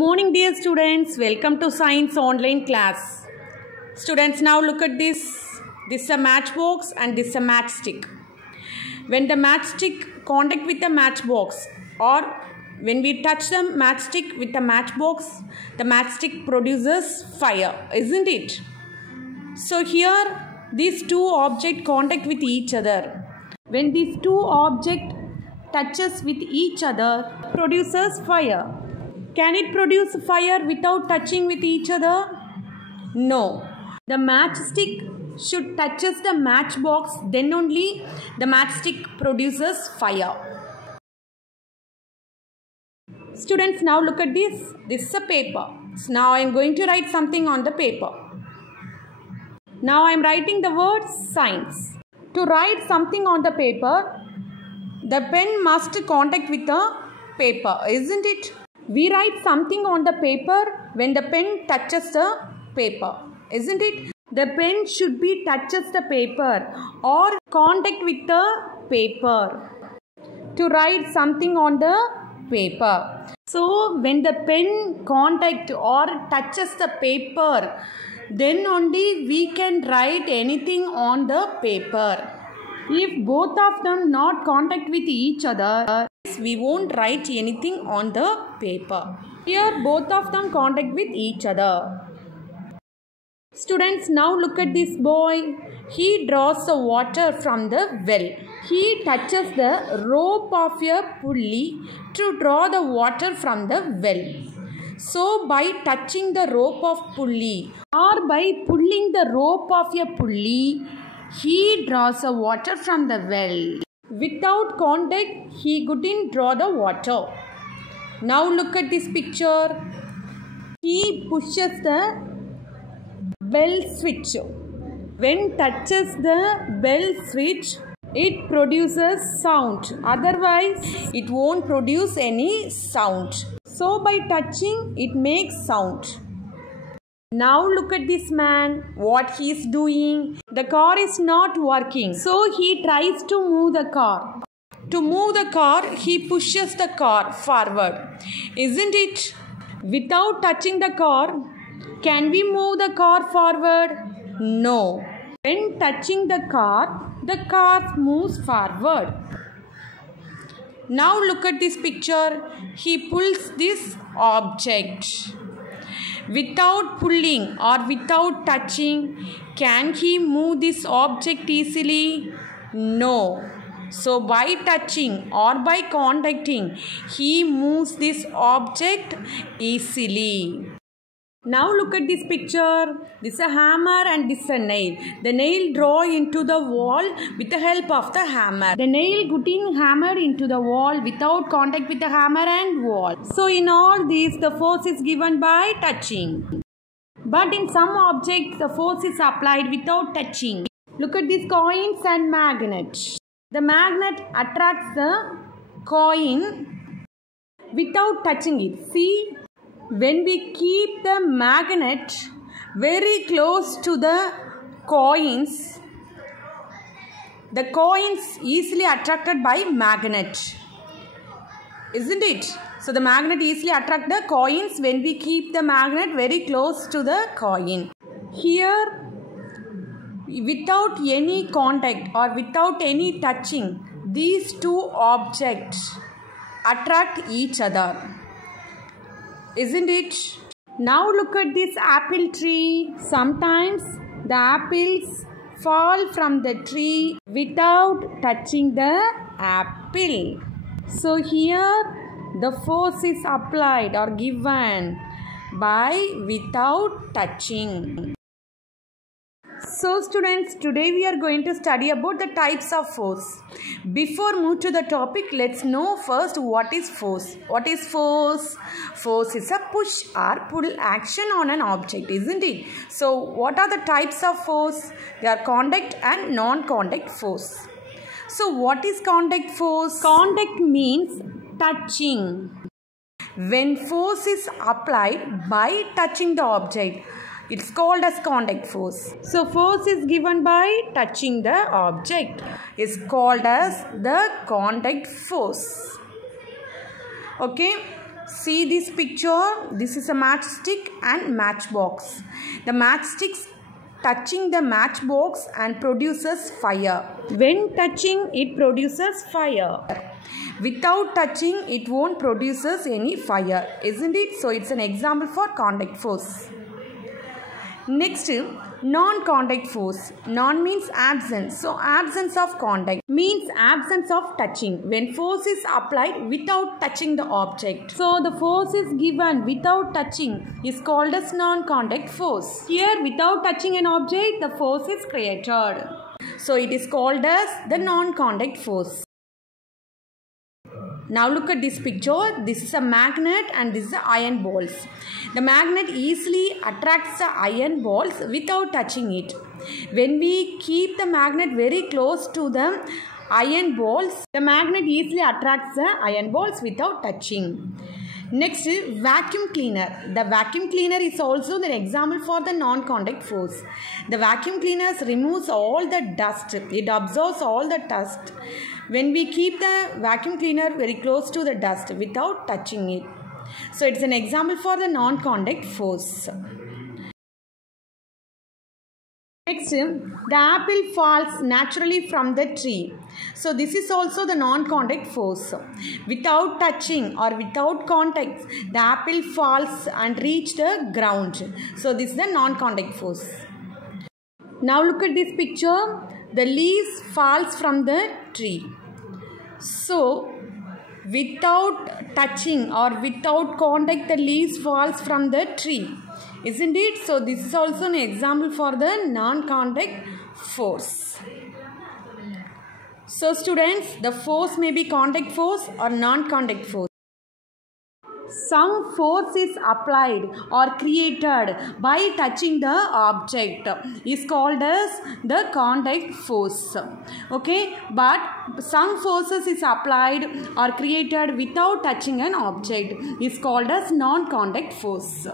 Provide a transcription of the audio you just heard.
morning dear students, welcome to science online class. Students, now look at this. This is a matchbox and this is a matchstick. When the matchstick contact with the matchbox or when we touch the matchstick with the matchstick produces fire, isn't it? So here these two objects contact with each other. When these two objects touches with each other, produces fire. Can it produce fire without touching with each other? No. The matchstick should touches the matchbox, then only the matchstick produces fire. Students, now look at this. This is a paper. So now I am going to write something on the paper. Now I am writing the word science. To write something on the paper, the pen must contact with the paper, isn't it? We write something on the paper when the pen touches the paper, isn't it? The pen should be touches the paper or contact with the paper to write something on the paper. So when the pen contact or touches the paper, then only we can write anything on the paper. If both of them not contact with each other, we won't write anything on the paper. Here both of them contact with each other. Students, now look at this boy. He draws the water from the well. He touches the rope of a pulley to draw the water from the well. So by touching the rope of pulley or by pulling the rope of a pulley, he draws the water from the well. Without contact, he couldn't draw the water. Now look at this picture. He pushes the bell switch. When touches the bell switch, it produces sound. Otherwise, it won't produce any sound. So by touching, it makes sound. Now look at this man, what he is doing. The car is not working. So he tries to move the car. To move the car, he pushes the car forward. Isn't it? Without touching the car, can we move the car forward? No. When touching the car moves forward. Now look at this picture. He pulls this object. Without pulling or without touching, can he move this object easily? No. So by touching or by contacting, he moves this object easily. Now look at this picture. This is a hammer and this is a nail. The nail draw into the wall with the help of the hammer. The nail getting hammered into the wall without contact with the hammer and wall. So in all these, the force is given by touching. But in some objects, the force is applied without touching. Look at these coins and magnet. The magnet attracts the coin without touching it. See? When we keep the magnet very close to the coins easily attracted by magnet, isn't it? So the magnet easily attract the coins when we keep the magnet very close to the coin. Here, without any contact or without any touching, these two objects attract each other. Isn't it? Now look at this apple tree. Sometimes the apples fall from the tree without touching the apple. So here the force is applied or given by without touching. So students, today we are going to study about the types of force. Before move to the topic, let's know first what is force. What is force? Force is a push or pull action on an object, isn't it? So what are the types of force? They are contact and non-contact force. So what is contact force? Contact means touching. When force is applied by touching the object, it's called as contact force. So force is given by touching the object. It's called as the contact force. Okay. See this picture. This is a matchstick and matchbox. The matchsticks touching the matchbox and produces fire. When touching, it produces fire. Without touching, it won't produces any fire, isn't it? So it's an example for contact force. Next, non-contact force. Non means absence. So absence of contact means absence of touching. When force is applied without touching the object. So the force is given without touching is called as non-contact force. Here without touching an object, the force is created. So it is called as the non-contact force. Now look at this picture. This is a magnet and this is the iron balls. The magnet easily attracts the iron balls without touching it. When we keep the magnet very close to the iron balls, the magnet easily attracts the iron balls without touching. Next, vacuum cleaner. The vacuum cleaner is also an example for the non-contact force. The vacuum cleaner removes all the dust. It absorbs all the dust. When we keep the vacuum cleaner very close to the dust without touching it. So it's an example for the non-contact force. Next, the apple falls naturally from the tree. So this is also the non-contact force. Without touching or without contact, the apple falls and reach the ground. So this is the non-contact force. Now look at this picture. The leaves falls from the tree. So without touching or without contact, the leaves falls from the tree, isn't it? So this is also an example for the non-contact force. So students, the force may be contact force or non-contact force. Some force is applied or created by touching the object is called as the contact force. Okay, but some forces is applied or created without touching an object is called as non-contact force.